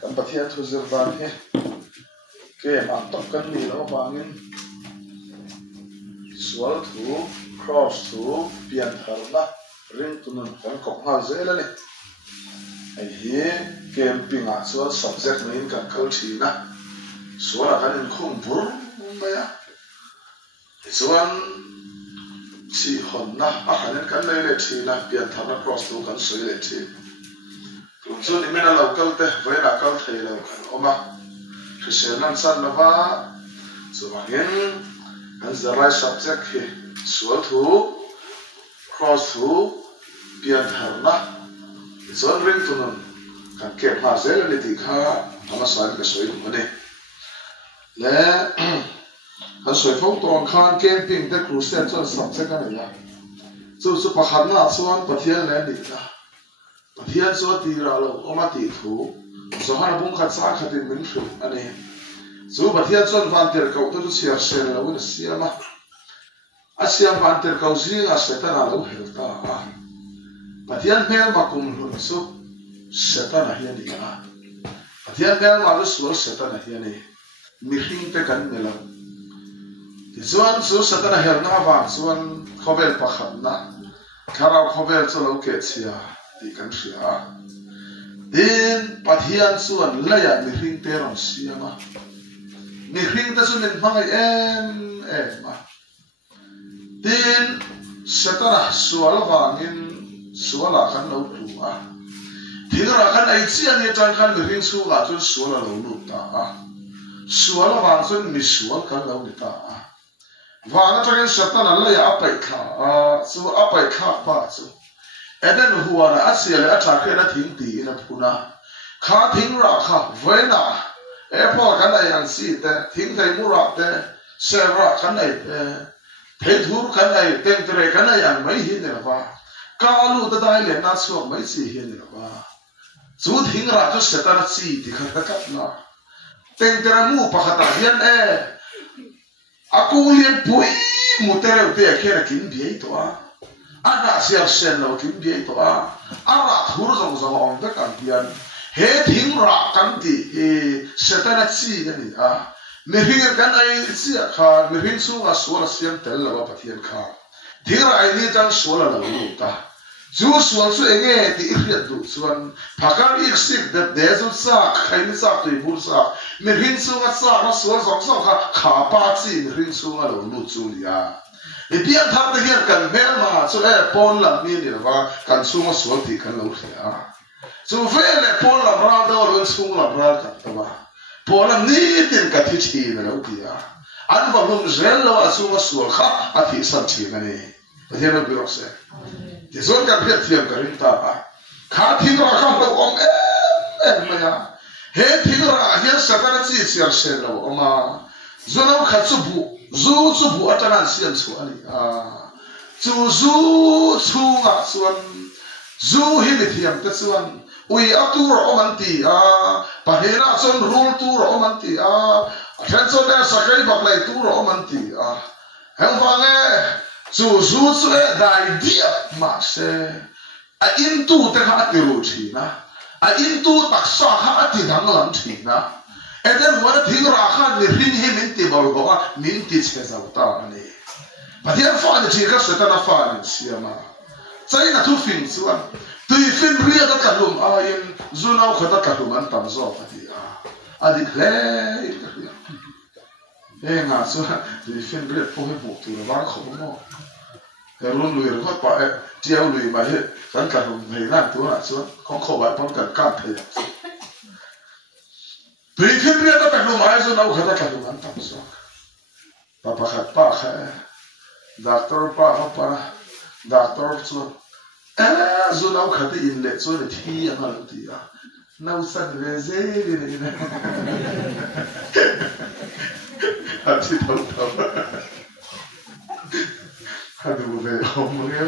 kan pathian thu zirdan he ke man tok kan ni lo bangin sual thu cross thu pian tharna ring tunun kan kok ha zela ni ai hi camping a sual subject main kan khol thina sual kan in khum bur maya suan si honna a hanen kan le thina pian tharna cross thu kan soi le thi so ni mena local te vai na kal thei lo kan oma Christian san lava so again and the right subject he sual thu cross thu pian tharna so ring tunun kan ke ma zel ni ti kha ama san ka soi mane le han soi phong tong khan camping te Christian so subject kan ya so pakhat na suan pathian le ni ta pathian so ti ra lo oma ti thu so han bung khat sa khatin min thu ane so pathian son van ter kau tu siar sel lo na siama asiam van ter kau si a setana lo helta a pathian mel makum lo so setana hian ni a pathian mel ma lo so setana hian ni mi hing te kan ne lo ti chuan so setana hel na wa chuan khobel pakhat na kharau khobel cho lo ke chia ti kan ria din pathian chuan laya mi hing te ron siama mi hing ta chuan in hmangai em ma din setara sual wangin suala kan lo tu a thira kan ai chian ni tang kan mi hing chu ga chuan suala lo lu ta a suala wang chuan mi sual kan lo ni ta a wanga tang setana laya apai kha a chu apai kha pa chu eden huana asiale atha khena thing ti ina phuna kha thing ra kha voina airport kan ai an si te thing thai mu ra te server kan ai thei thur kan ai teng tre kan ai an mai hi ne ba ka lu ta dai le na chuak mai chi hi ne ba chu thing ra chu setana chi ti kha ka na teng tre mu pakhata hian aku lian pui mu tere te khera kin bi to a ana siar sen lo kim bi to a ara thur zong zong ong ta kan pian he thing ra kan ti setana chi ni a me hing kan ai chi kha me hing su ga suala siam tel lo pathian kha thira ai ni tan suala lo lu ta ju sual su enge ti ikhiat du suan phakar ik sik that there is sa khai ni sa tu bur sa me hing su ga sa na sual zong zong kha pa chi me hing su ga lo lu chu ya pian thar te hian kan mel ma chu pon lam ni ni wa kan sunga sual ti kan lo thia chu vele pon lam ra do lo sung lam ra ka ta ba pon lam ni tin ka thi chi na lo ti a an va lum zel lo sunga sual kha a thi san chi na ni hian lo bi ro se ti zon kan phet thiam ka rin ta a kha thi ra kha lo om ma ya he thi ra hian sakara chi chiar se lo oma zono kha chu bu zu chu bu atanan sian chu ani chu zu chu nga chuan zu hi ni thiam te chuan ui atur oman ti pahera chon rul tur oman ti than chon na sakai baklai tur oman ti hang wange chu zu chu dai dia ma se a in tu te kha ti ru thina a in tu taksa kha ti dang lam thina eden wala thing ra kha ni rin hi min ti bol go min ti che za ta ani pathian fa ni thi ka setana fa ni siama chai na thu fin chuan tui fin ria ka kalum in zunau khata kalum an tam zo pati adik le nga chuan tui fin ria po he bu tu na wang kho mo run lui ro pa tiao lui ma he kan kalum nei na tu na chuan khong kho ba pon kan kan thei tui fin ria ka kalum ai zunau khata kalum an tam zo papa khat pa kha doctor pa pa doctor chuan zunau khata in le chuan thi anga lo ti nau san ve ze ni na ati thau thau hadu ve hom re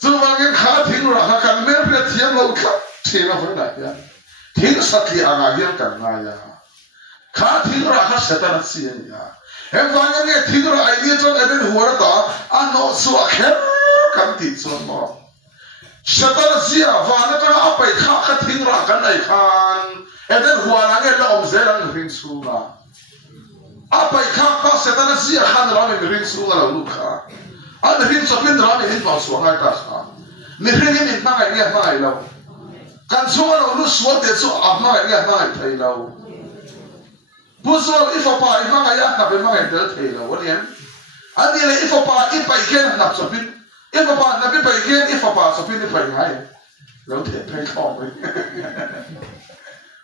chuan kha thing ra kha kan me pre thiam lo kha thina ho na ya thing sakli anga hian kan nga ya kha thing ra kha setana chi ani ya em wang nge thing ra ai ni chon eden huara ta ano su a khe kan ti chuan mo Satan zia vana tanga apai kha kha thingra kan ai khan eden huana nge la om zelang ring sunga apai kha pa Satan zia khan la me ring sunga la lu kha an ring chapin ra me hin ma suanga ta kha ni ring ni ma ngai ya ma ngai lo kan sunga lo lu suwa te so ma ngai ya ma ngai thai lo Buzol ifa pa ima ngaya na be mga del thela wanian ani le ifa pa ipa iken na chapin ifa pa na be pa iken ifa pa chapin ni pai ngai lo the pai khom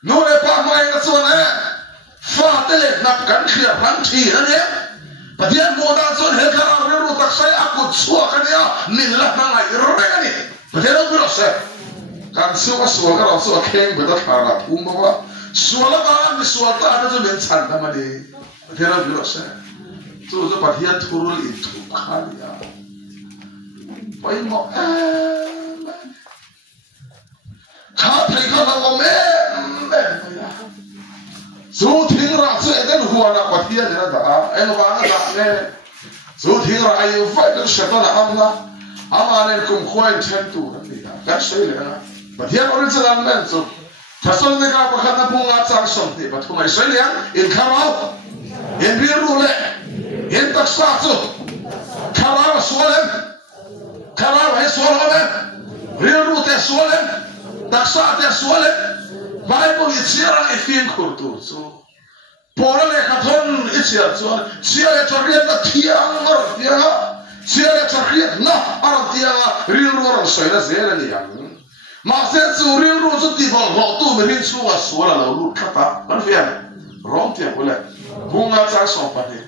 no le pa mai na so na fa tele na kan khia ran thi ane patian mo da so he khara ru tak sai aku chua kan ya min la na ngai ro ani patian ro se kan so so ka so kheng be da khara thum ba suala kan suala ada tu mencan nama ni, tiada biasa. Tu patihan turun itu kali ya. Baik mau kah mereka nak ya. So tinggal tu eden huana patihan ni ada. Mana tak ni. So tinggal ayu fight syaitan amna. Amanen kum khuain tentu ni. Kan saya lihat. Patihan orang sedang mensu. Tasol mereka berkata pungat sang sonti, betul mai seliang in karau, in biru le, in tak satu, karau sualen, karau he sualen, biru te sualen, tak satu sualen, Bible itsira ifin kurtu so, pora le katon itsira so, sia le cariat na tiang or tiang, sia le cariat na ar tiang, biru orang soalnya zera ni yang. Masih suril rujuk di bawah tu mungkin suara suara lalu kata, mana rong tiap boleh, bunga cak sopan ni,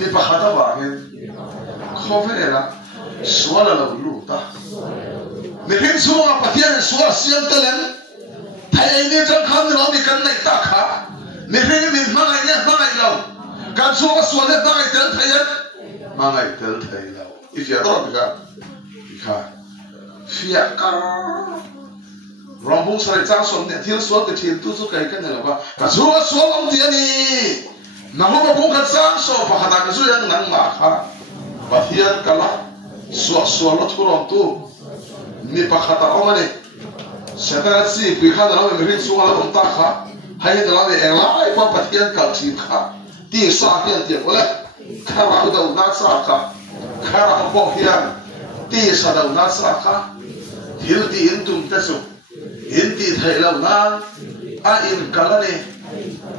ni pakata barangin, kopi era, suara lalu tak, mungkin suara patian suara siang telen, thai ini jangan kami lalu ikan naik tak ha, mungkin mangai lau, kan suara mangai tel thai lau, ifya tahu tak, ikan. Fiat kar rombong sari cang som ne thiel suat ke thiel tu su kai kan la ba ka suwa suam dia ni nahu ba bu ka cang so pa khata ka su yang nang ma kha ba thian kala suwa lot ko rom tu ni pa khata o mane seta si pi kha da me rin su la om ta kha hai da la me ela ai pa thian ka chi kha ti sa tian tian wala kha ra da na sa kha kha ra po hian ti sa da na sa kha Hilti intum tasu, hinti thai lau na, in kalane,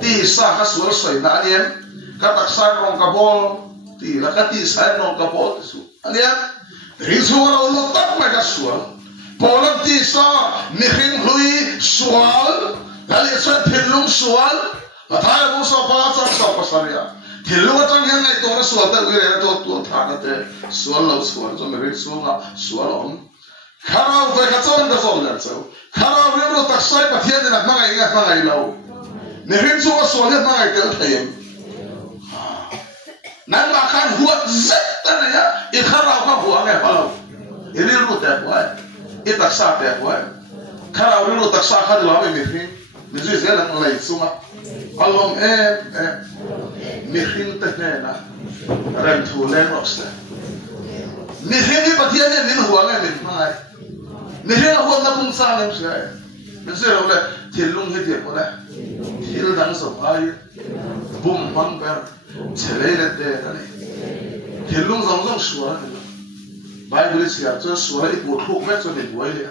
ti sa kaswal soy na anian, kataksan rong kabol, ti lakati sa rong kabol tasu, anian, rinsual ulo tak may kaswal, polang ti sa niking hui sual, dali sa tilung sual, mataya mo sa pasang sa pasarya, tilung at ang yan ay ito na sual, tayo ito thakate, sual lau sual, so may rinsual na sual om, Karau tu kacauan kacauan kacau. Karau ribu tak sai patian nak mangai lau. Nehin semua soalnya mangai tel tayang. Nang makan buat zat ya. Ikarau kau buat apa lau? Ini ribu tak buat. Itak sah tak buat. Karau ribu tak sah kan lau nehin. Nizui saya nak mulai semua. Alom nehin tak na. Rentu leros. Nehin ni patian ni nin huangnya nin mangai. Nehe aku nak pun salam saya. Mesti orang telung hiti orang, tel dang sopai, bom bangper, celai lete tadi. Telung zamzam suara. Bible siap tu suara itu buat macam ni dua ini.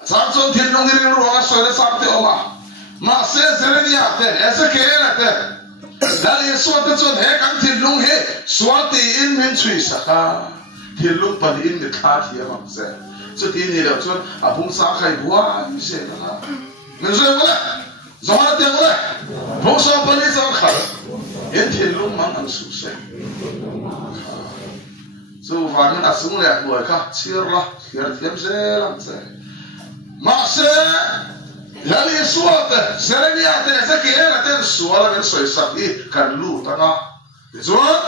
Samson telung ini orang suara sampai oma. Masih sering ni ada, esa kaya ada. Dari suatu tu kan telung he, suatu in mencuri saka. Telung pada in dekat dia maksud. So ini dia tu, abang sakai buat ni saya nak. Menjual boleh, zaman tiang boleh. Bang sakai ni sakai. Yang telung mana susah. So warna asing leh buat kah, cirlah, tiap selam saya. Masih, lalu suatu, sering ni ada, sekian ada suara yang saya sakit kan lu tengah. Betul?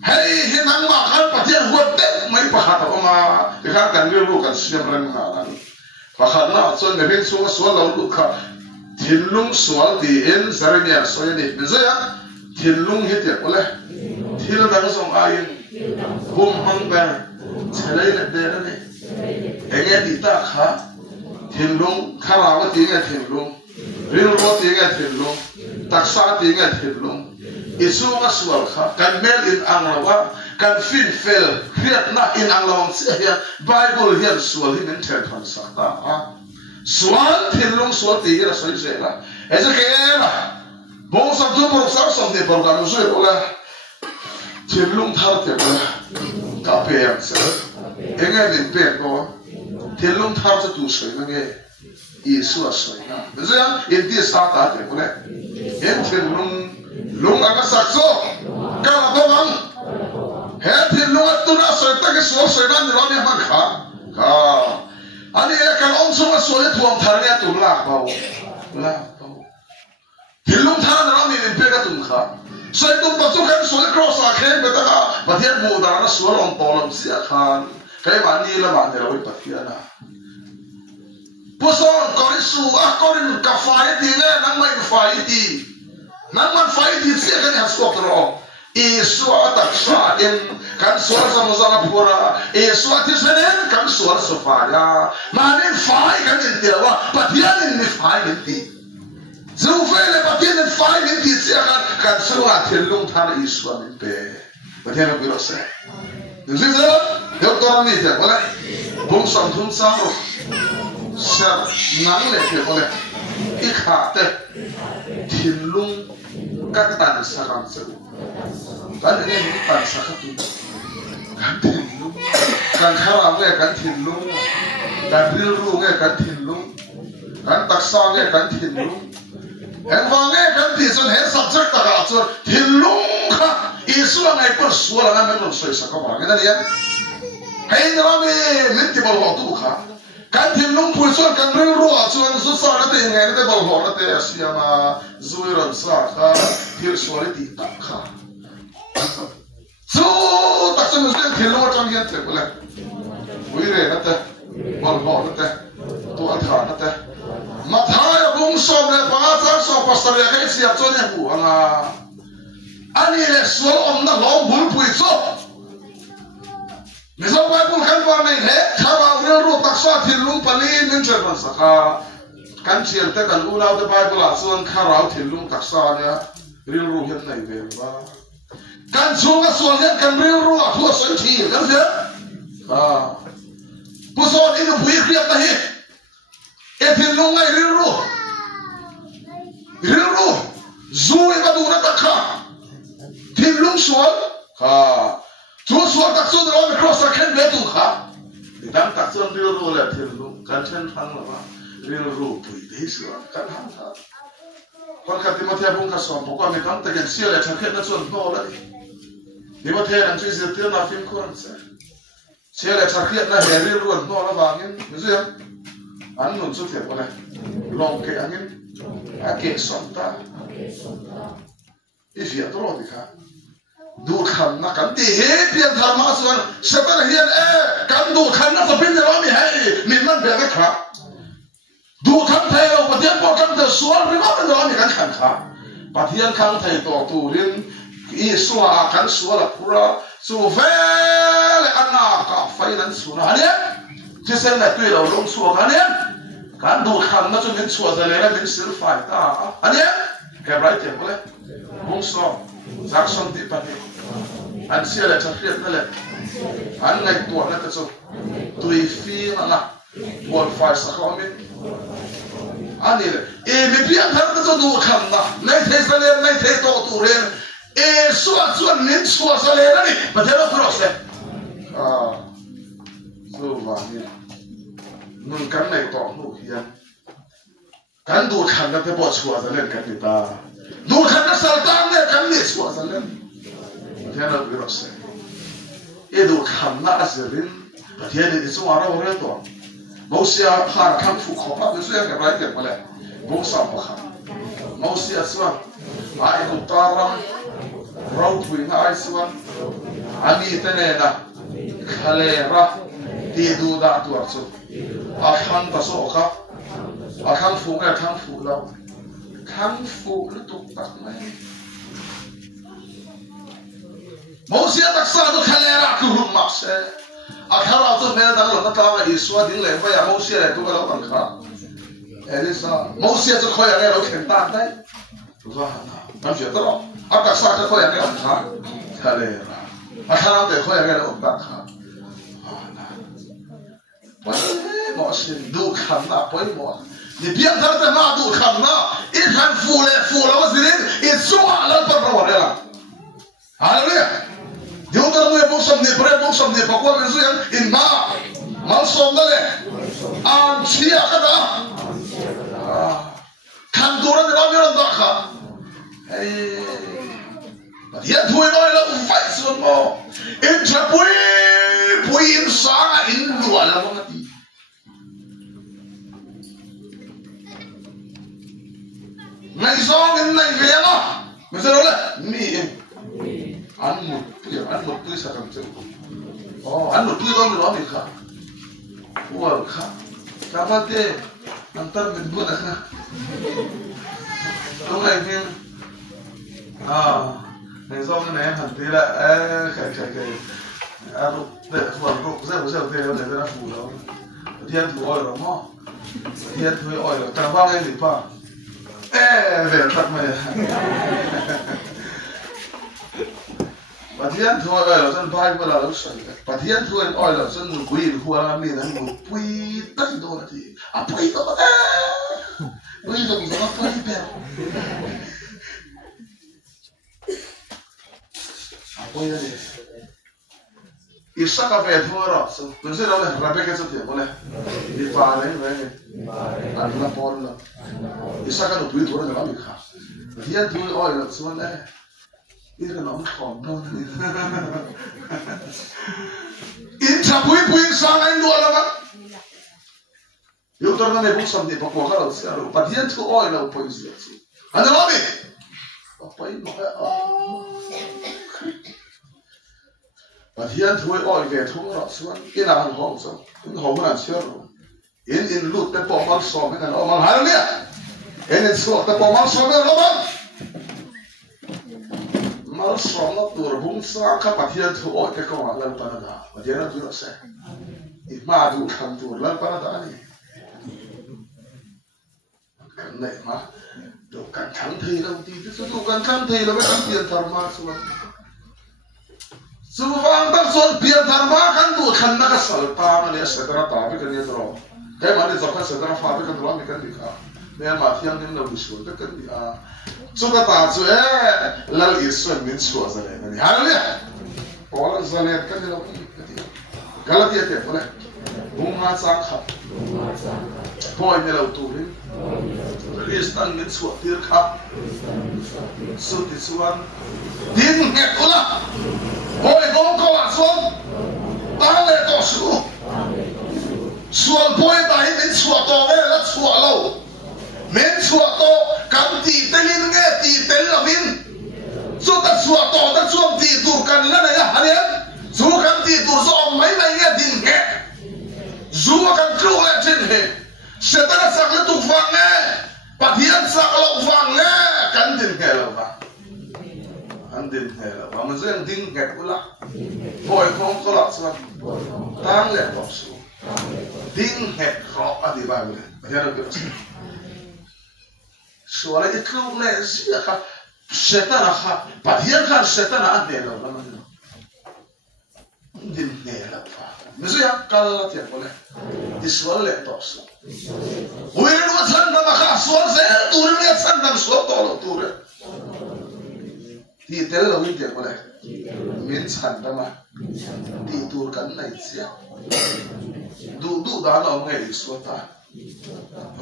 Hei, hinang makan patian buat dek, mai pahat apa ma, ikan kan dia bukan siapa yang mengalan. Pahat na, so nehin suara lalu kah, tilung suara di in seringnya soalnya ni, betul ya? Tilung hiti, boleh? Til langsung ayin, bom hang ber, celai nak dera ni. ta kha thiên lung khá là có tiếng nghe thiên lung riêng có tiếng nghe thiên lung đặc sa tiếng nghe thiên lung Isu nga sual kha kan mel in ang lawa kan fin fel khiat na in ang lawang se hian Bible hian sual hi men thel khan sakta a sual thiên lung sual ti ra soi se la Ezekiel bong sam tu por sa som de por kan zui ola thiên lung thar te la ka pe yang se enga din pe ko thiên lung thar sa tu soi na nge Isu a soi na zia in ti sa ta te ko le en thiên lung aga sakso kala bawang he thiên lung atuna soi ta ke soi na ni lo ni man kha ka ani e kan om so soi thuam thar ne tu la ba la thiên lung thar na ni pe ka tum kha soi tum pa chu kan soi cross a khen be ta ka pathian mu da na sual on tolam sia khan kai ba ni la ba ne lo pathian na puson korisu a korin ka fai ti ne nang mai fai ti nang man fai ti sia kan hasok ro Isu atak sa in kan suar sama sama pura Isu ati senen kan suar sofaya manin fai kan intiawa patian in fai inti Zufele patian in fai inti sia kan suar thiên lung thar Isu amin pe patian ko rose Zufele doktor ni te bola bung sam thum sam ro sa nang le te bola ikhate thiên lung các tan sa kan se kan ini bukan sakatu kan tinlung kan kharam nge kan tinlung kan rilru nge kan tinlung kan taksa nge kan tinlung en wa nge kan ti chon he subject ta ga chon tinlung kha Isu ngai por suala na men soi sakama nge na yan hei na me min ti bol ho tu kha kan tinlung pui chon kan rilru a chon su sa na te nge te bol ho na te asiama zuiron sa kha thir suali ti ta kha so tak sen sen thiên lung trong hiện thực là quý rể nó thế bol bol nó thế tua thả nó thế mà thay bung som này phá ra so pastor ya cái siap cho nhà bu à anh ấy số ông nó lỏng bún bụi số mình sao phải bung khăn vào này hết khá vào riêng ruột tak sa thiên lung pani mình chơi bằng sắc kan chiang te kan ulau te Bible a chuan kharau thiên lung tak sa nia riêng ruột hiện này về ba kan chunga sual hian kan ril ru a thua soi thi kan se puson in bui kriat na hi e thiên lung ngai ril ru zui ka du na ta kha thiên lung sual chu sual tak chu ro cross a khen be tu kha dang tak chu ril ru la thiên lung kan chen thang la ba ril ru pui de sual kan han tha kon kha Timothy bung ka som pokwa me kam ta gen sia la thakhet na chon no la ni ma the an chui zir tir na phim khon se sia la thakhet na heril ruan no la bangin museum an nun chu the pole long ke angin a ke som ta ifia tro di kha du khan na kan ti he pian dharma suan satan hian kan du khan na sapin lo mi hai min man be kha du khan thai lo patian po kan te sual ri ma lo mi kan khan kha patian khang thai to tu rin Isu akan suala pura suvele anak ka fainan suna hanya jisen na tu lo long suwa hanya kan du khan na chu min suwa zalera min sir fai ta hanya ke right te bole bung so zakson ti pa an sia la chakriat na le an ngai tu na ta chu tui fi na bol fai sa khomin ani le e mi pian thar ta chu du khan na nei the zalera nei the to tu ren suat nin suat salera ni padahal terus so vani nun kan nei to nu hian kan du khan na te bo suat salen kan ni ta du khan na saltan ne kan ni suat salen padahal terus e du khan na azrin padahal ni so ara ore to mosia har kan fu khopa de so ya ka rai ke male bo sa pa kha mosia suat ai du taram rau thui na ai suan ani tene na khalera ti du da tu chu a khan ta so kha a khan fu nga khan fu lo khan fu lu tu tak mai mosia tak sa du khalera ku rum ma se akhara tu me dang lo ta ma iswa ding le ba ya mo sia le tu ka lo kan kha elisa mo sia chu khoya le lo khen ta dai wa na nam sia to aka sa ka khoya le kan kha khale ra akhara te khoya le lo ta kha wa mo sin du khan na poi mo ni biang thar ta ma du khan na in khan fu lo zin in suwa la par ro le la hallelujah Yo tara mo ebong samne pre ebong samne pakwa mensu yan in mal som dale an chia kada kan dura de ram yon da kha hey dia thui noi la fight sun mo in chapui in sa in dua la mo ti nai song in nai vela mesero le ni an một tươi sao cầm chữ ăn một tươi đó mình nói mình khá wow khá cảm ơn thế anh ta mình buồn à đúng này phim này do cái này em hẳn thế là khải ăn để phun rục rất thế để nó phù đâu thiên thủ oi rồi mà thiên thủ oi rồi càng bao nhiêu thì pa về thật mày Pathian thôi là dân bay qua là nó sợi Pathian thôi oi là dân quỳ hùa làm gì đấy một quỳ tất đồ là gì quỳ đó quỳ rồi nó quỳ bèo quỳ là gì Isaka về thôi rồi mình sẽ nói là Rebecca sẽ thiệt boleh đi pha đấy vậy anh là Paul là Isaka nó quỳ thôi là làm gì khác Pathian thôi oi là dân đấy Ini kan orang khom in chapui sang lain dua lama. Yo torna ne busam de pakwa karo siaro. Pathian tu oi la upoi siaro. Anda lami. Apa ini? Pathian tu oi ve tu ra suan. Ina han hom so. In hom na siaro. In lut te pomal so me kan omal halia. In so te pomal so me omal. Mal som nó tur bung sang ka Pathian thu oi te ko lan panada Pathian tu ra se I ma du kan tur lan panada ni kan nei ma do kan thang thei đâu ti tu do kan thang thei lo kan pian dharma su vang ta son pian dharma kan tu khan na ka sal ta ma le se tra ta bi kan ni ro he ma ni zo ka se tra fa bi kan ro mi kan di kha ne ma thiang nim lo bi su ta kan di a Suka tahu lal Yesus minsu azaleh. Haleluya. Orang azaleh kan dia lakukan. Kalau dia tiap boleh. Bunga sangkap. Boy dia lakukan. Kristen minsu tirkap. Suti suan. Din itulah. Boy gongkol asuan. Tale tosu. Suan boy tahi minsu atau lat sualau. Minsu atau Kam ti telin nge ti tel lavin so ta suwa to ta suam ti tur kan la na ya halian su kam ti tur so om mai mai nge din nge zu kan kru la chen he setan sak le tu fang nge Pathian sak lo fang nge kan din nge lo ba an din nge lo ba man zeng din nge ula boy phong ko la suan tang le bo su din nge ro adi ba le Pathian ro Suara itu le siapa setan apa? Pathian kan setan ada lo lama tu. Din nela apa? Misalnya kalau tiap boleh di suara le tos. Bukan dua sandang maka suara saya turun lihat sandang suara tolong turun. Di tel lo tiap boleh. Min sandang mah diturkan naik siap. Du dah nak mengai suara.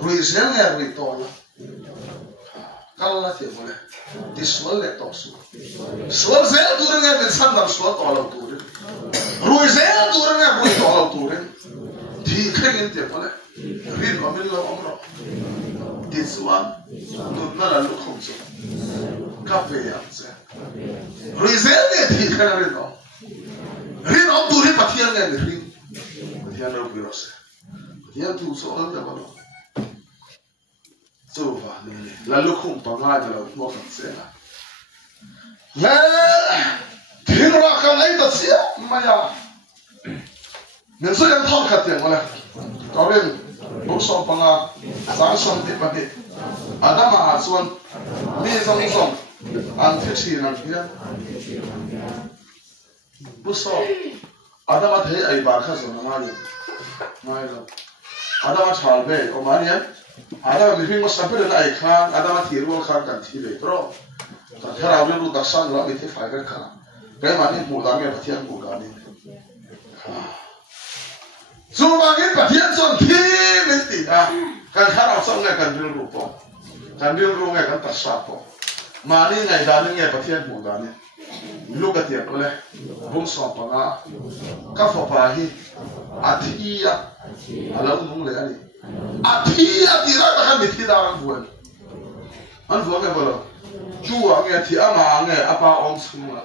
Ruisnya ngai ruitol. Kalau lah tiap boleh, di sual le tosu. Sual saya turun yang besar dan sual tolak turun. Rui saya turun yang rui tolak turun. Di kengin tiap boleh. Rin amil lo amro. Di sual, turun lalu kumso. Kafe yang saya. Rui saya ni di kena rin om. Rin om turun Pathian yang rin. Pathian lo biros. Pathian tu soal dah baru. Coba ni, lalu kumpang aja lalu mau kerja. Nah, kira kan itu siapa Maya? mình sẽ ăn thong khát tiền mà này có nên bố sòng bằng à sáng sòng thì bận đi Adam à xuân mi sòng sòng ăn thiết xì ăn kia bố sòng Adam à thấy ai bà khác rồi mà đi mai rồi Adam à chào về có mà nhé Adam mình có sắp đến ai khác Adam à thiệt luôn khác cần thi về rồiแต่ถ้าเราเรียนรู้ตักสั่งเราไม่ที่ฝ่ายกันขาแค่มานี่หมู่ต่างเนี่ยประเทศหมู่กันนี่ส่วนบางทีประเทศส่วนที่ไม่ติดอ่ะการข้าเราสั่งไงกันเรียนรู้ปอการเรียนรู้ไงกันตักสั่งปอมานี่ไงด้านนี้ไงประเทศหมู่กันนี่ลูกกระเทียมเลยบุ้งสอบปังอ่ะก็ฝ่ายฮีอาทิยะอะไรนู้นเลยอันนี้อาทิยะที่เราต้องมีที่ดาวอันบัวไงบ่ล่ะChua nghe thì ama nghe apa ông sung la.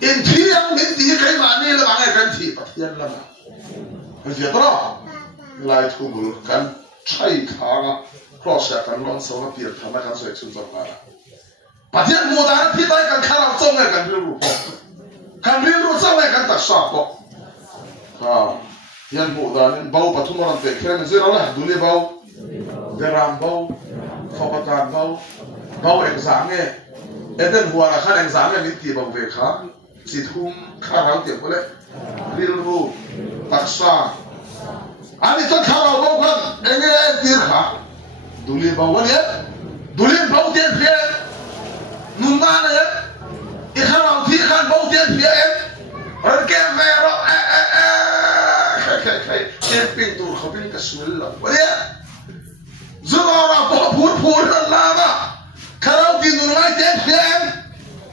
In thi ang min ti kai ma ni la nghe kan thi pathian la ma. Việc đó lại thu bul kan chai khanga cross ya kan lon so na pier thama kan so chun zong ma. Pathian mo da thi tai kan khala chong nghe kan ru po. Kan ru chong nghe kan tak sa po. Yan mo da nin bau pathum ran pe khen zero la dule bau. Geram bau. Khopatan bau. Bau exam nghe, Eden hua là khăn exam nghe mình bảo vệ khác, chỉ thum khá rau tiệm có lẽ, real ru, taksa, anh ấy cho khá rau bau khăn, anh ấy tiền khác, duli bau cái gì, duli bau tiền phía, nung na này, cái khá rau thì khăn bau tiền phía em, rồi cái về đó, cái pin tu không pin cái suy lắm, cái gì, giờ là bau phun là mà. Kalau di nulai tempian,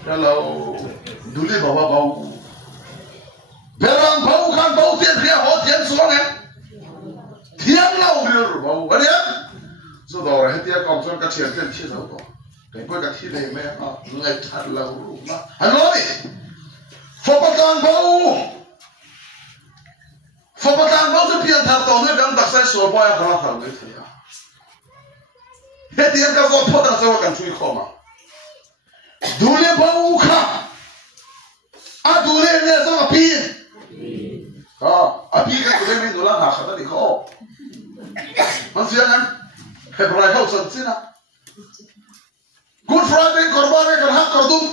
kalau dulu bawa bau, berang bau kan bau tempian, hot yang suangan, tiang lau biru bau, ada ya? Saudara hati aku macam kacir tempian tahu, tapi kacir ni memang ngai tar lau rumah, anoi, fopatan bau tempian tar tahu ni kan tak saya suruh bayar berapa gitu ya. Heti yang kau pot dan saya akan cuci koma. Dule bau kah? Dule ni sama pin. Api kan dule ni dula nak kata di kau. Masih kan? Hebrai kau sensina. Good Friday korban kan hak kordum.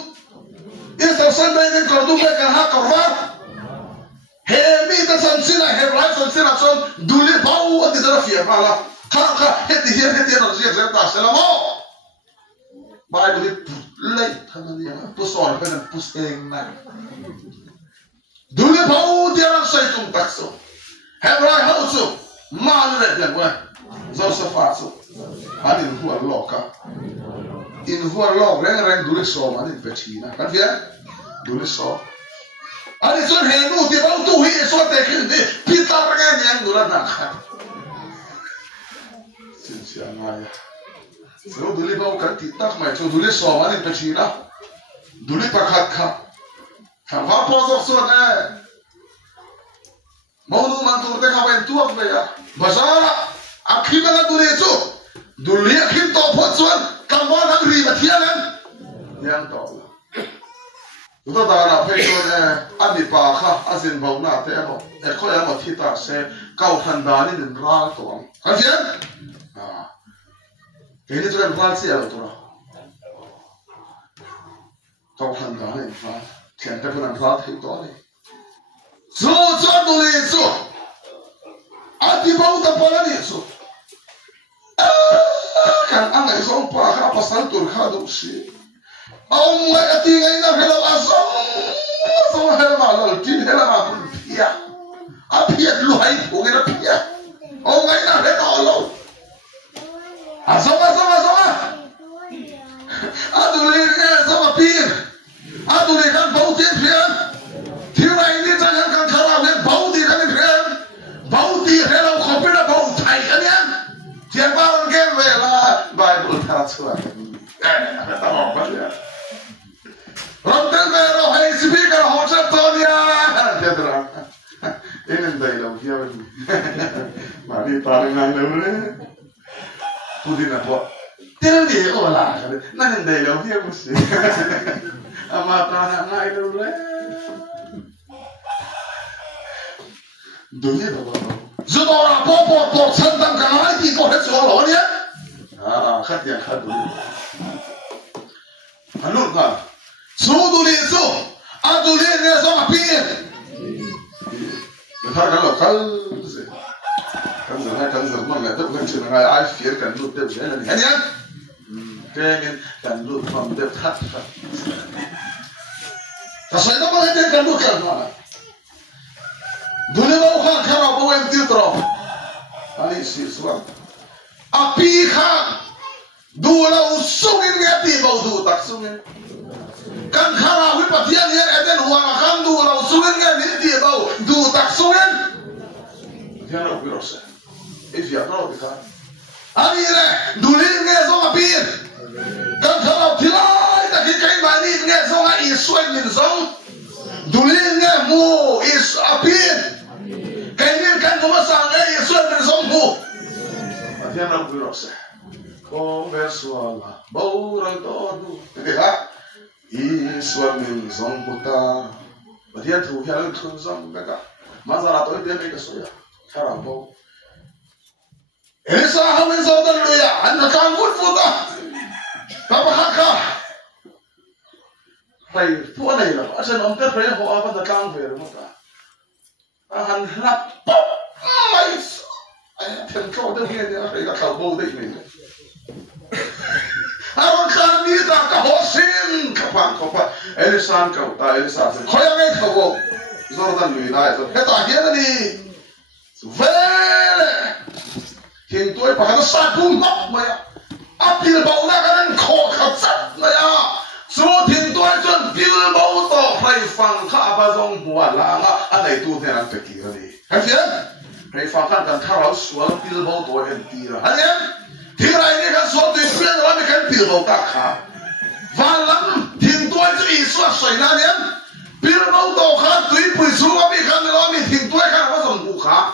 Easter Sunday kan kordum kan hak korban. Hemi tu sensina Hebrai sensina son dule bau ati darah fiar malah. Kaka heti nak siap tak selama. Baik boleh leh tangan dia pusor kan pusing nak. Dulu bau dia orang saya tung takso. Hebrai hausu malu dia buat. Josephat so. Ani huar loka. In huar lok reng dulu so ani petina. Kan dia dulu so. Ani so henu dia bau tu hi so tekin ni pitar kan yang dulu nak. Siapa ya? So dulu bau kan titak mai, so dulu soal ni pecina, dulu pakat kah, apa pozor so ni? Mau tu mantur dek apa yang tuak beya, bazar, akhir mana dulu itu, dulu akhir topot soal, kawan nak ribat hialan, yang tahu. Kita dah nak pecun adi pakah, asin bau nak temo, ekor yang mau titak se, kau handani dan ral tuang, kan siapa? Ini tu kan fal siapa tu lah. Kau hendak ni fal, siapa pun nak fal itu ni. So dulu itu, ati bau tak pernah ni so. Kan angin so pakar pasal turkadu si. Mai ati ngai nak helak asam, so helak malu, tin helak malu pia. Pia lu hai bukan pia. Ngai nak helak malu. Sama. Adulih sama pin. Adulih kan bau tiap. Tiada ini jangan kan kharap ni bau di kan tiap. Bau di hello kopi na bau thai kan ya. Tiap orang game lah. Bible thara suara. Tahu apa ya? Rantai mero hai speaker hocat Tonya. Dia terang. Ini dialog dia ni. Mari taringan dulu. Pudina po. Tiada dia olah. Nanti dialog dia mesti. Amat anak nak itu le. đừng nghe đâu dù đó là bộ chân tăng cả nói thì có hết số lỗ nhé khát tiền khát đủ anh luôn cả số đủ liền số anh đủ liền nghe số mà pin người ta nói là kan giờ mà người ta cũng chưa nói ai phiền kan luôn được thế là gì nhá cái nên kan luôn mà được khát ta say đâu có thể kan luôn cả mà đủ liền đâu khác khác nào em tiêu trò anh xin xuống api khác đủ là sung in nghe thì bao đủ tắc sung in kan khác nào với bát thiên hiện ở đây hoàng khang đủ là sung in nghe thì bao đủ tắc sung in thế nào cũng được if you are not the car anh này đủ liền nghe xong api kan khác nào thì lại ta cái bài này nghe xong là Israel mình xong đủ liền nghe mu is api cái này kan có mà sang nghe Israel mình xong mu thế nào cũng được con bé xua là bầu rồi đó đủ thế hả Israel mình xong của ta và thiên thủ hiện lên thương xong cái cả mà ra là tối tiên cái số ya khá là bầu Elisa không nên sao tân rồi à anh là càng vút vút à các bạn khác phải phụ này là ở trên ông tết phải họ vẫn là càng về đúng không ạ anh lắp bóp mày thiên câu đó nghe nhá phải là khẩu bầu đấy mình anh càng đi ta cả họ xin các bạn Elisa cầu ta Elisa sẽ khơi ngay khẩu bầu Jordan người này rồi hết ta hiện đi về hiện tôi phải nó sát bùn móc mày áp tiêu bầu na cái nên khó khăn rất mày số hiện tôi chân tiêu bầu to phải phăng khá ba dòng mùa làng anh này tu thế nào phải kỹ rồi đi hay chưa phải phăng khăn cần tháo áo xuống tiêu bầu to hiện tì rồi anh em thì này này cái số tuyệt vời là mình cần tiêu bầu cả khá và lắm hiện tôi cho ý xuất sợi na nhé tiêu bầu to khá tùy bùi xuống mà mình cần là mình hiện tôi khá có dòng mùa khá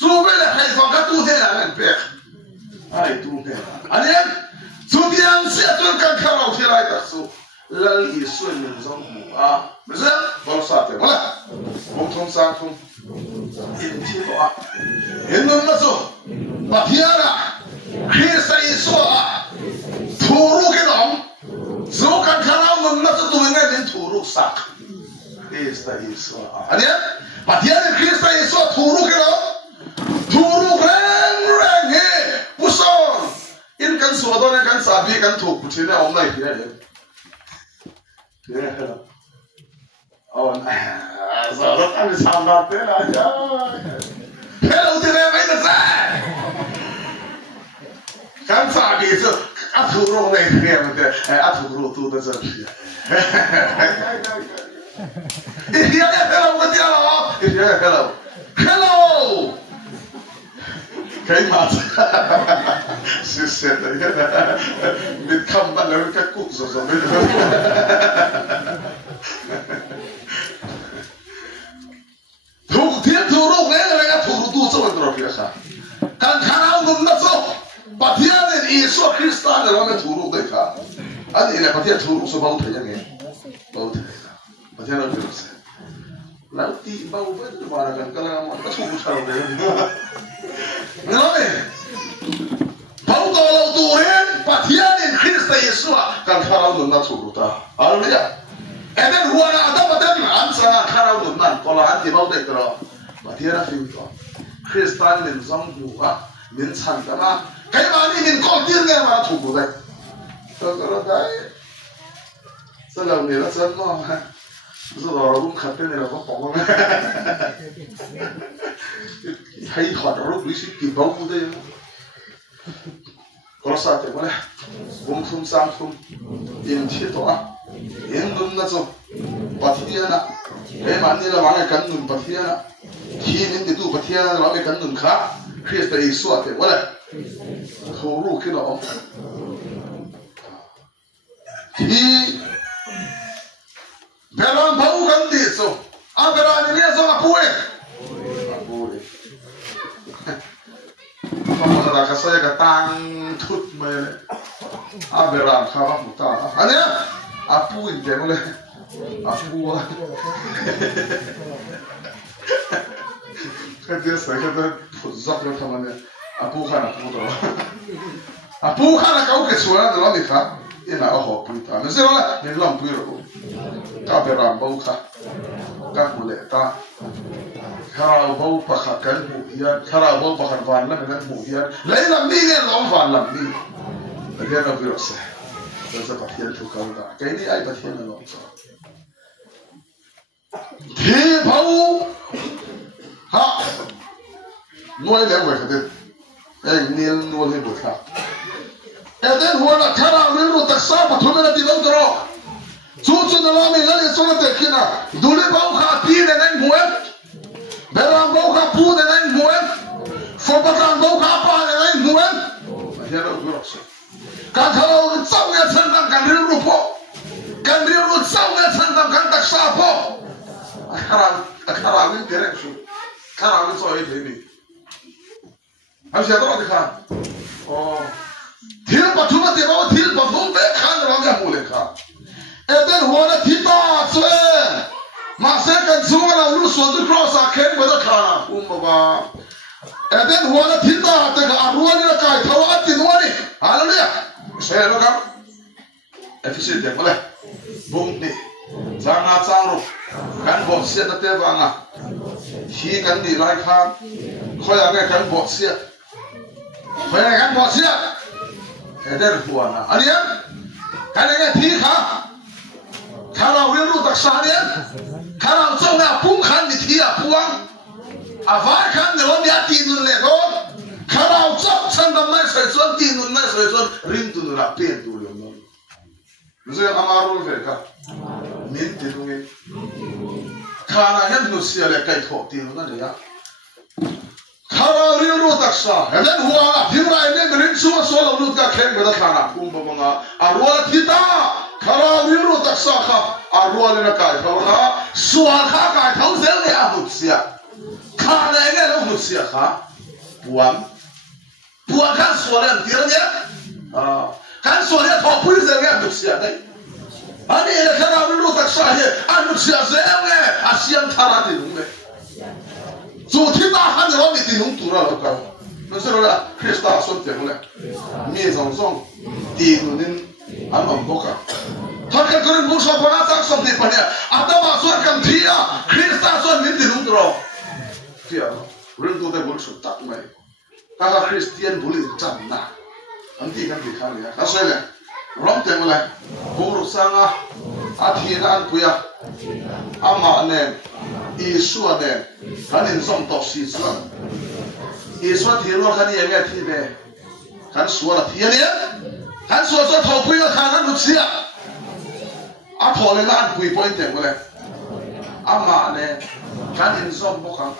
chú bây giờ hay phăng khá tu thế nào anh biết ai tu thế anh em chú tiếng sẽ tuân cần khá nào thì lại cả số lal Israel mình dòng mùa bây giờ bao sát thế mà ông thông sang thông in chi đó in nó số mà thiên à khi say số thủ ru cái đó số cần khá nào mình nó số tụi ngay đến thủ ru sạc khi say số anh em mà thiên khi say số thủ ru cái đó Thuru reng he puson in kan so do ne kan sabi kan thuk puthine om nai thia he thế on giờ rất anh sam na thế là hello thì em ấy là sao kan sabi so athuru này thia mà thế athuru tu ta chân Iya hello cái dia lo iya hello cái mặt xịt xịt đấy mình không bắt lấy các cụ rồi bây giờ thủ thiên thủ lúc đấy là cái thủ tu cho mình rồi kìa sao càng khá nào cũng mất số bắt thiên nên Isu Christa là cái thủ lúc đấy cả anh ấy là bắt thiên thủ lúc số bao thời gian nghe bao thời bắt thiên là được sao lão ti bao với mà là cái là một cái thủ thầu đấy nói bao giờ lâu tuổi bắt thiên nên Christa Isu càng khá nào cũng mất thủ ta anh biết à em nên hoa là đâu mà tên anh sang khá nào cũng mất còn là anh thì bao đấy rồi bắt thiên là phim đó Christa nên giống như mình chẳng cả mà cái mà mình còn tiếng nghe mà thủ của đây tôi có đấy sao lần này nó sớm ngon ha rồi cũng khát cái này là có bỏng không hay hoạt động lúc lý kìm bóng của đây có sao thế mà cũng không sang không yên chết đó yên đúng là sao bắt thiên à cái mà như là mang cái cắn nụm bắt thiên à khi mình đi tu bắt thiên là mang cái cắn nụm khác khi tới Isu thế mà này thủ lục cái đó thì bây giờ bao gần đi số bây giờ anh nghe số nào bùi không là cái số cái tang thut mà bây giờ khá là phức tạp anh nhá bùi thế mà này bùi cái tiếng sấy cái tiếng phun dọc lên thằng này apu khăn apu đó apu khăn là câu cái số là đó đi khá yên là ở họ pui ta nó sẽ là nên làm pui rồi các bé làm bao khá các mù lệ ta khara bao bạc cần mù hiền khara bao bạc van là cần mù hiền lấy làm đi nên làm van làm đi cái nó virus sẽ sẽ phát hiện thu câu đó cái này ai phát hiện là làm sao thì bao ha nuôi lên vậy cái anh niên nuôi lên được ha em đến hôm nay khá là người nó tác sao mà thôi mình đi đâu rồi chú nó làm mình là số là thế kia na đủ để bao khá pi để anh mua để làm bao khá pu để anh mua phô bác làm bao khá pa để anh mua mà giờ đâu có sự càng thâu sau nghe chân tâm càng riêu rụp po càng riêu rụp sau nghe chân tâm càng tác sao po khá là mình cái này số khá là mình soi thế này anh sẽ đâu đi khá thiếu bát thùng thì bao thiếu bát thùng về khăn rồi làm gì mua lên khá, em đến hôm nay thiếu ta chơi, mà sẽ cần xuống là lúc xuân thì cross à khen với đó khá, baba, em đến hôm nay thiếu ta thì cái aruan như là cái tháo ăn tiền luôn đi, à đấy à, sẽ lo cả, efficient đấy, vậy, bung đi, giang na giang rồi, kan bot xiết nó tê vàng à, khi kan đi lại khá, khỏi ăn cái kan bot xiết, khỏi ăn kan bot xiết. Eder huana, alian, kanenge thi kha, kharau riu tak sarian, kharau zonga pung khan di thi a puang, avai khan ne lom ya tinun le do, kharau chok sandam nai soi chuan tinun nai soi chuan ring tun ra pen tu le no. Nuzai amarul ve ka, min tinungin, khana hen nu sia le kai tho tinun na le ya. khara riu tak sa helen huanga thirai ne merin suwa sola lut ka khen beda khana kumba manga arwa thita khara riu tak sa kha arwa le na kai kha suwa kha kai thau zel ne amut sia kha ne ge lo mut sia kha puan kha suwa le tir ne kan suwa le tho pui zel ge amut sia dai ani le khara riu tak sa he amut sia zel ne asiam thara ti dung ne dù thiên ta hắn thì nó bị tình huống tụt ra đâu cả, nó sẽ là Christa xuân tiền này, miệt dòng sông, tiền nên ăn ẩm bốc cả, thoát cái con muốn sập vào nó sông tiền này, à ta bảo xuân cầm thi à, Christa xuân miệt tình huống tụt ra, kia, riêng tôi muốn sụt tắt mày, các Christian bùi chân na, anh đi cái gì khác này, các soi này, rong tiền này, bố rút sang à thiên an bùi à, ama này. Isua ne, kan in som tok si suan. Isua thiru kan ye nge thi be, kan suwa la thi ne, kan suwa so thau pui ka khanan lu sia. A tho le nan pui point te mole. Ama ne, kan in som bo kan.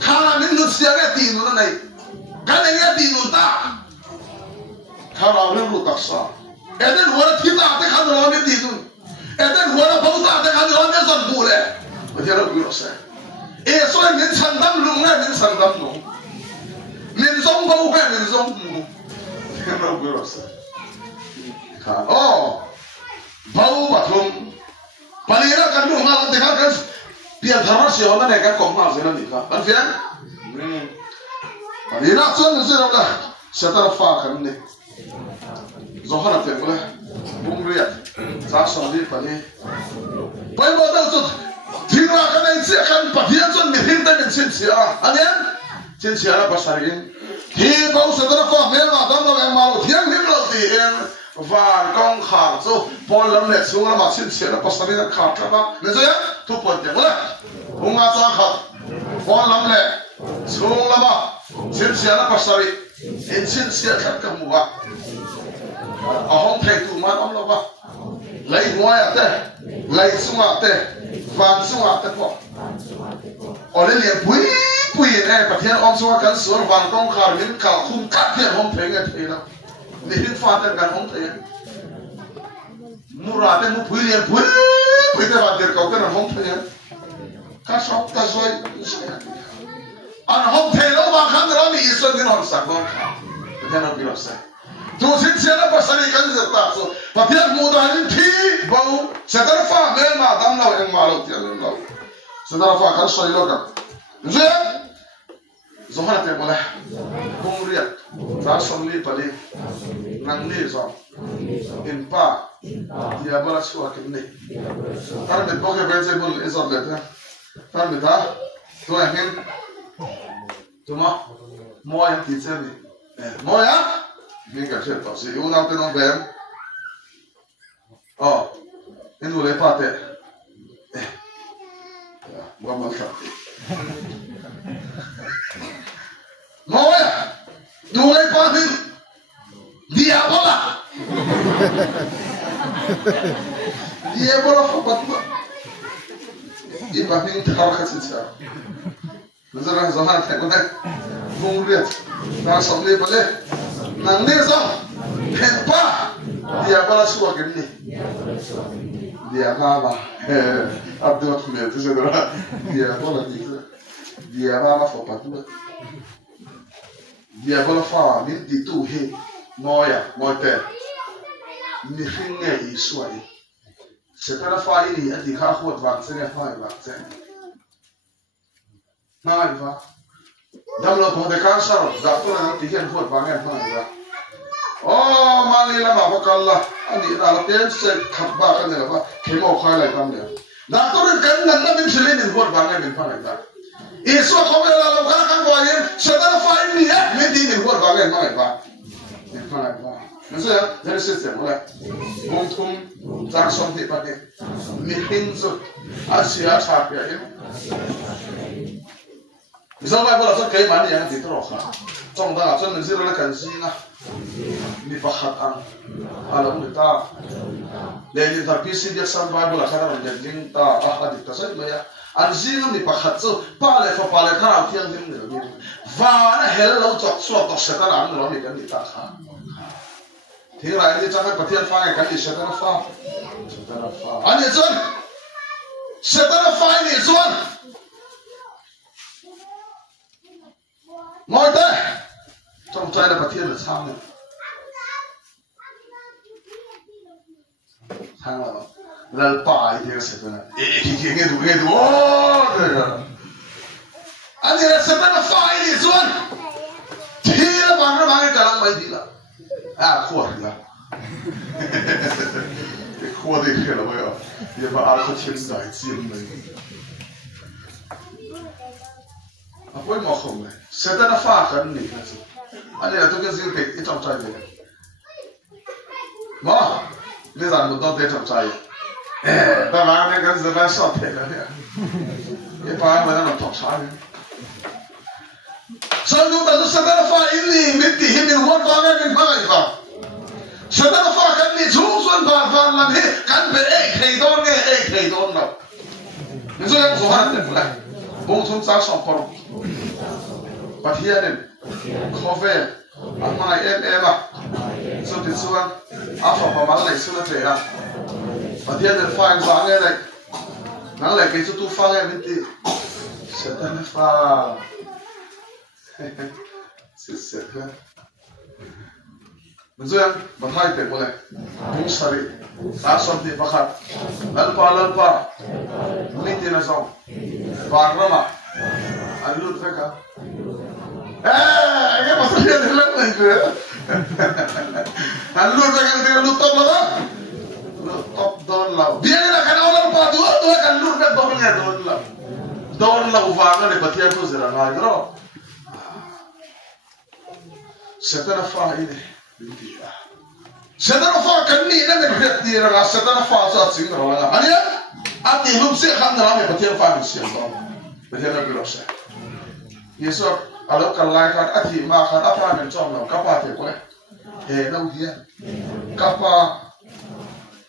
Khana min lu sia nge ti nu na nei. Kan nge ti nu ta. Khara le lu tak sa. Eden hora thi ta te khan ro ne ti nu. Eden hora bau ta te khan ro ne son bu le. Bây giờ nó bị lột xác. Soi mình sản đâm luôn ngay mình sản đâm luôn. Mình giống bao cái mình giống mù. Nó bị lột xác. Khá. Bao bát hông. Bạn ấy là cái luôn mà để cái tiền thằng nó xíu nó này cái cổng nào rồi nó đi cả. Bạn phiền. Bạn ấy là chân nó sẽ đâu là sẽ ta pha cái này. Rồi hắn làm việc rồi. Bung riết. Giá xong đi bạn ấy. Bây giờ đâu rồi. Thiên ra cái này sẽ cần bắt hiện chân mình hiện tại mình xin xia anh em xin xia là bắt sariin thì bao giờ nó có mấy mà đâm vào em mau thiên hiểm lâu thì em và con khảo số bỏ lắm lệ xuống là xin xia là bắt sariin là khảo các bạn nên rồi thu bột tiền đấy không ai cho khảo bỏ lắm lệ xuống là mà xin xia là bắt sariin em xin xia các mua ở không thể tụ mà ông đâu mà lấy ngoài à thế lấy xuống à thế van xuống à thế po ở đây liền bùi này bắt hiện ông xuống cái sườn van công khảo mình khảo khung cắt hiện không thể nghe thấy đâu để hiện pha tên cái không thấy mua ra tên mua bùi thế van tiền cầu tên không thấy các shop ta rồi anh không thấy đâu mà khăn đó mình sơn cái non sạc non khảo thế nó bị lọt sai tu xin xia nó bắt sari cái gì ta so bắt hiện mua ra những thi bao sẽ ta pha men mà đâm nào em mà lâu tiền lâu sẽ ta pha cái soi lâu cả rồi zohana te mole bung riat za som li pali nang li zo in pa dia bala chua kin ni tar me boke vegetable izot le ta tar me da to hen tuma moya ti chen ni moya mi ka che to si una te no bem oh in ule pa te wa mal ka moya dule pa hin dia bola fa patwa di pa hin thar khatsi cha nazara zohar ta ko bung riat na somle pale nang ne zo hen pa dia bola suwa gni dia mama abdul khmer tu zedra dia bola dia mama fa patwa dia bola fa min di tu he moya moite ni khinge i suai setara fa ini adi kha khot wang se fa wang se na va dam lo ko de cancer da to na ti hen khot wang en va oh mali la ma bakalla ani da la pen se khat ba ka ne ba khemo khai lai tam le da to kan nan na min sele ni khot wang en fa va isu ko me la lo ka kan bo yen setara fa ini me di ni khot wang en va Mesela dari sistem oleh untung zakson di pada mihin so Asia sampai ini. Misalnya kalau saya kayak mana yang diterus, contoh lah, saya mesti orang kansi na, ni fahat ang, alam kita, dari terpisi dia sampai bola karena menjadi ta ahad kita saya maya, anjing ni fahat so, pale kerana tiang dia ni, vana hello cok suatu sekarang orang ni kan kita kan. Thì lại đi cho các bậc thiên phai cái gì sẽ nó pha, anh nhớ chưa? Sẽ nó phai nhớ chưa? Ngồi đây, trong trái là bậc thiên là sao này? Thằng nào lần bài thì sẽ thế này, nghe đủ, anh nhớ sẽ nó phai nhớ chưa? Thì là bằng cái cả lăng mấy đi là. Khua rồi à? Khua đi kia là bây giờ, giờ mà ăn có thiên giải chiêm này. Quên mò không này, sẽ ta nó pha cái này là gì? Anh này là tôi cái gì cái ít trong trái này. Mò, bây giờ một đôi trong trái. Ta mang cái gì ra sọt thế này. Cái ba mà nó thọc trái. Sao chúng ta sẽ ta nó pha in đi, mình thì hiện mình muốn pha cái mình pha gì vào. Sẽ ta nó pha cái gì xuống xuân và làm hết cắn về thầy đón nào. Mình nói em số hàng này, bông thun giá sòng bò, bát hiên này, cà phê, ăn mai em à, số tiền xuân, áp phẳng vào máng này xuân là thế à, bát hiên này pha anh vàng này, nắng lại cái chỗ tu pha này mình thì sẽ ta nó pha, sẽ ha. Mình nói em, bát hai tiền bò này, bông sari, giá sòng thì bạc hạt, lần pa, mình tiền là sao? Vàng lắm à? Anh lút phải không? Cái mà tôi thấy lắm này kìa. Anh lút phải cái này lút top là lút top don là. Dia ni nak kena orang pa tu kan lút phải top ni don là. Don là vàng này bati aku zera ngai đó. Setan fa ini binti ya. Setan fa kan ni na nagret ni ra setan fa sa sing ra la. Ani ati hum se kham na me bati fa ni siam đó. Bati na bi rosa. Yesu alo kalai kan ati ma kan apa men chom na ka pa te ko he no hian ka pa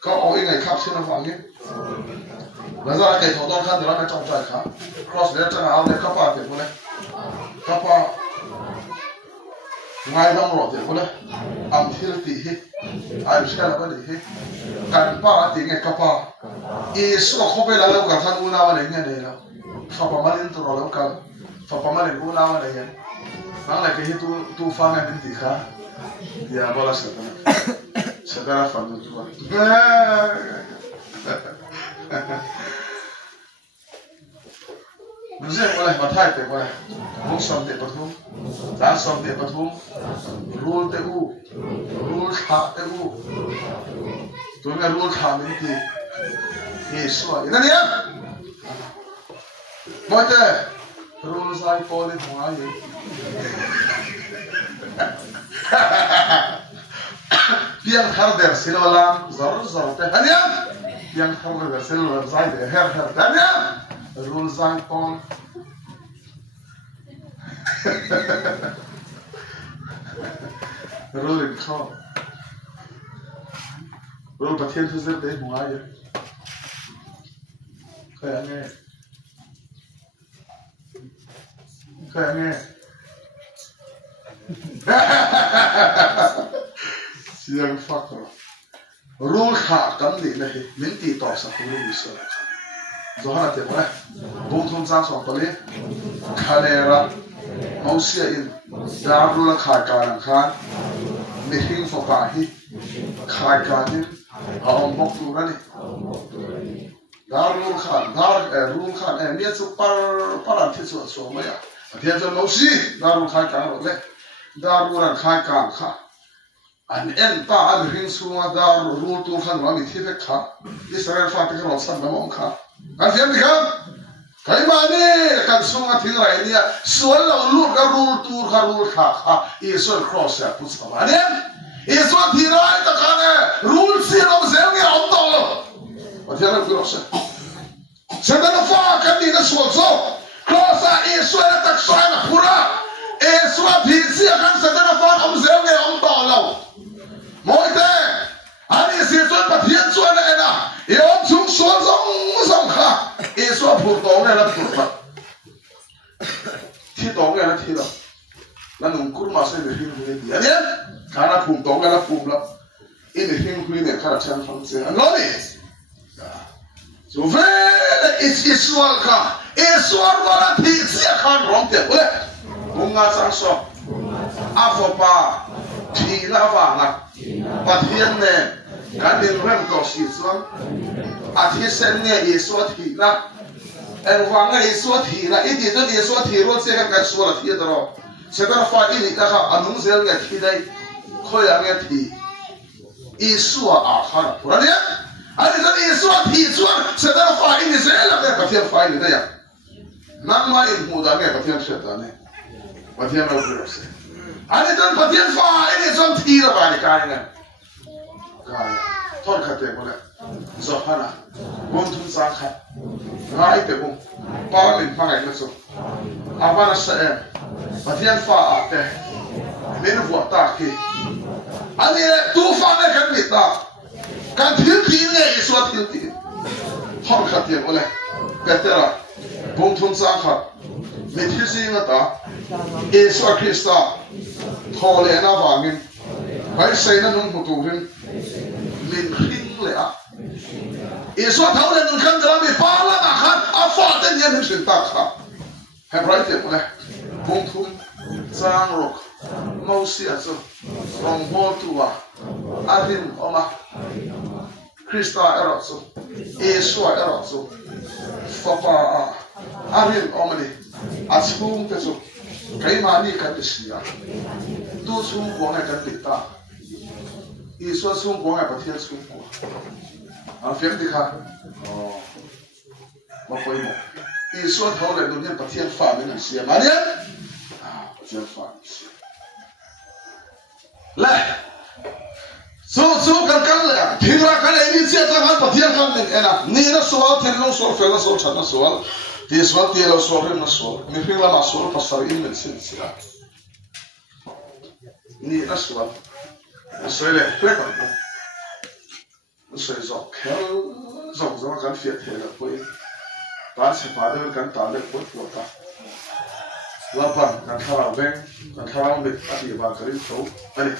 ka o ingai khap sin na wang ni la za kai thong don khan de la ka chong chai kha cross le chang ao le ka pa te ko le ka pa ngai dam ro te ko le am thil ti hi ai ska la ba de hi kan pa ti ngai ka pa Yesu ko be la lo ka khan una wa le ngai de la fa pa malin to ro lo ka fa pa malin una wa le yan mang lại cái tu pha ngay bên tì khá thì bao là sẽ ra phản ứng chua Muzem oleh mathai te oleh mung som te pathum dan som te pathum rule te rule kha te tu nga rule kha min ti Yesu ina nia moite rule sai poli thunga ye piang thar der silolam zar te hania piang thar der silolam sai de her hania rule sai pol Rolling call. Roll patient to the day, why? Young fucker. Roll hard, come the minty toss of the release. Zohana Tepa, Boton Sans of Pale, Calera, Mosia in Darula Kaka Khan, Mihim for Pahi, Kakanin, Aum Bokturani, Darul Khan, Rul Khan, and yet so paratis or so maya. There's a Mosi, Darul Kaka, Darul Kaka. And end pa ring suma dar rule to Khan, one with Hiveka, Israel Fatika or Sandamon. And then become Kaimani, Kansuma Tirania, Swallow look a rule to Harul Kaka, is so cross that puts the money. Is what he right the Kana, rule zero Zemia on dollar. But the other girl said, Send the far can be the swallow. Crosser is what the China Pura is what he see against the far of Zemia on dollar. Moite, and is it what the Yensuana, he also swallow. Yesu purtong na purta, titong na tira, nanungkur masa ini hingga dia ni, karena purtong na purla, ini hingga ni karena jangan fungsi, noni, so very is Israel ka, Israel wala tisi akan rongte, boleh, bunga sangso, afopa, tila vana, patian ne, kadin rem kos Israel. Athisennya Yesu thila, wanga Yesu thila. Ini tu Yesu thiro sekarang Yesu thila. Sekarang faham ini dah anung selnya thilai, kau yang thi. Yesu akhar, pura dia. Ada tu Yesu thila. Sekarang faham ini selnya patian faham ini dah. Nama ini muda ni patian setan ni, patian berus. Ada tu patian faham ini Yesu thila balik kaya. Kaya, thor kate boleh. Zohana, Montun Saka, right the boom, Parliament Pine, Havana Sam, Patian Far, men of what Taki. And yet, 2 father can be that. Can't you kill is what you did? Horkati, Ole, Petera, Montun Saka, Metisingata, Eswa Christa, Tolena Vangin, I say no Muturin, Min. Is what how they can tell me, Pala, I fought the Yemen in Taka. Have right it, Bunkum, Zanrock, Mosias, from Botua, Adin Oma, Christa Eroso, Eswa Eroso, Fapa, Adin Omani, as whom Peso, Kaimani Katisia, those who want to get that. Is what soon going up here soon. I'm 50 car. Oh, what for you? Is what how they do here, but here farming and see a man. Ah, but here farming. Let so can come. Hira can any see a man, but here coming. And neither so out and no so fellows or China so. This one, the other so him so. Me feel like a soul pastor in the sense. Neither so. Israel är klart. Så så kan så kan fiat hela på. Bara se på det kan ta det på plåta. Lapa kan ta med att det var kring så. Men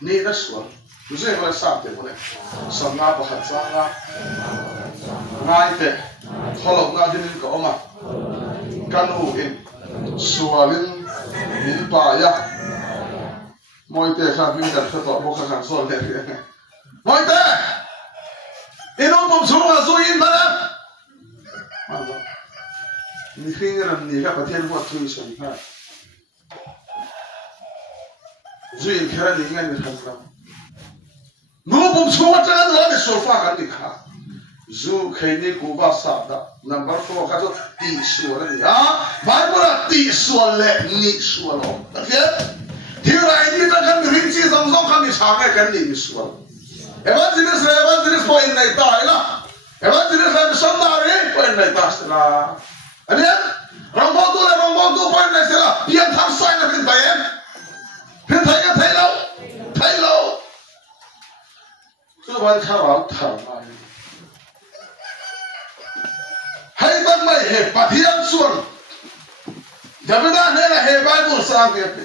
ni det så. Du ser vad sagt det på det. Som na på hatsanga. Nej det. Håll na det ni komma. Kan nu in. Sualin min paja. Moite kan vi kan ta boka kan så det. Moite! Inom på så in bara. ni khing ran ni ka pathian ko thui so ni ka zui khara ni ngan ni thang ram nu bum chunga cha na le sofa kan ni kha zu khaini ku ba sa da number 4 ka to ti sual ni ha bible ti sual le ni sual lo okay here I need to come ring chi song song kan ni cha ka kan ni sual evangelist point nei ta ila evangelist la missionary point nei ta la ani rombo tu point nei la pian tham sai na pin bai em pin thai lo tu ban kha wa thar mai hai ban mai he pathian suan Jabida ne la he Bible sa ke pe